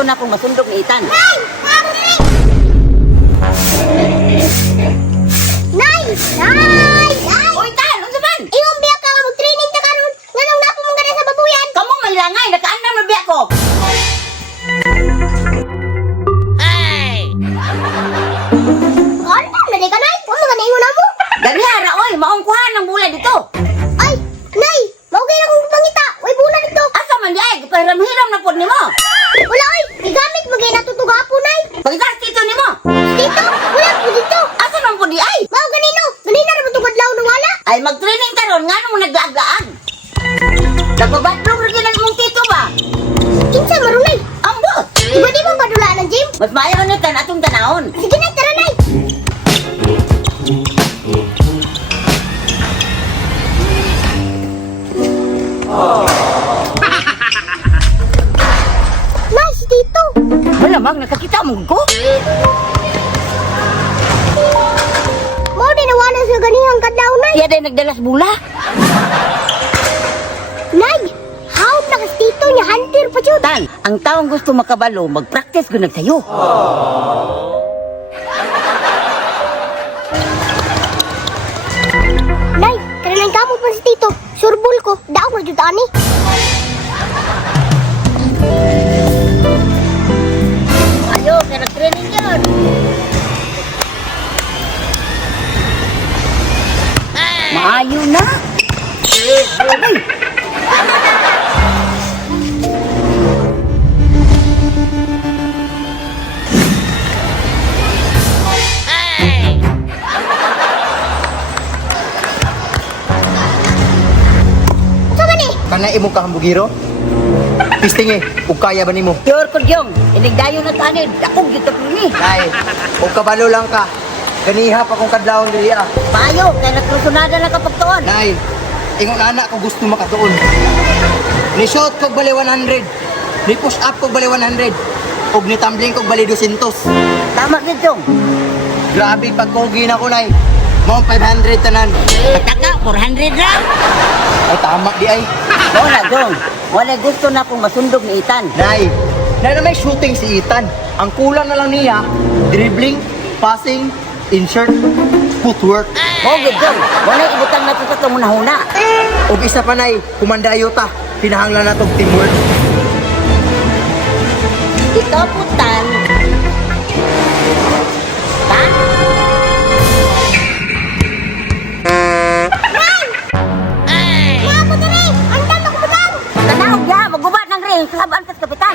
gusto na akong masundog ni Ethan. Nay! Nay! Nay! Nay! Nay! O Ethan, ano man? Iyong biya ka mag-training ta karon. Nganong na ako mong sa babuyan. Kamu mailangay, nakaandam na biya ko. Kandam na di ka, Nay. Kung mga naingon na mo. Ganihara, oy, maong kuhaan ng bula dito. Ay! Nay! Maugay na kong pangita. Way bula dito. Asa man di ay, pahiram-hiram na po nimo. Wala ay! Igamit magay natutuga po, Nay. Pagkas dito nimo. Dito? Wala po dito. Asa man po di ay? Mao ganino. Ganina na matugad law na wala. Ay mag-training karon ngano mo naglaag-laag. Nagbabathroom rin ang mong tito ba? Kinsa marunay. Ambot. Iba di mo padula ng gym? Mas maayaw ni kan atong tanahon. Sige na, tara, Nay. Nay, si Tito. Malamang nakakita mo ko. Mao din nawala sa ganihang kadlaw, Nay. Iya day nagdalas bula. Nay, hawd na kas Tito niya hunter pa jud. Tan, ang taong gusto makabalo, mag-practice gunag sayo. Nay, kailan kamot pa si Tito. Surbol ko, daog na jud ani. Ayo, kaya nag-training yun. Maayo na. Ay! Sa man eh? Kanay imo ka hambugiro? Pisting ug kaya ba nimo? Pure ko yung, inigdayo na tanid. Ako, gito ko ni. Nay, ug kabalo lang ka. Ganiha pa kung kadlawon diri ah. Maayo, kaya nagkrusunada na kapagtuon. Nay, ingon anak ko gusto makatuon. Ni shot kog bali 100. Ni push up kog bali 100. Ug ni tumbling kog bali 200. Tama dito. Grabe pagkogi na ko nay. Mo 500 tanan. Pataka, 400 lang. Ay tama di ay. Wala, Jong. Wala gusto na akong masundog ni Ethan. Nay, na may shooting si Ethan. Ang kulang na lang niya, dribbling, passing, insert, footwork. Mo, Jong. Wala ibutang na ito sa tumunahuna. Ug isa pa nay, kumandayo ta. Pinahanglan na tong teamwork. Ikaw po, Tan. Tan? Mga po diri, andam ako butang. Tanawag ya, magubat ng ring. Kasabaan ka sa kapitan.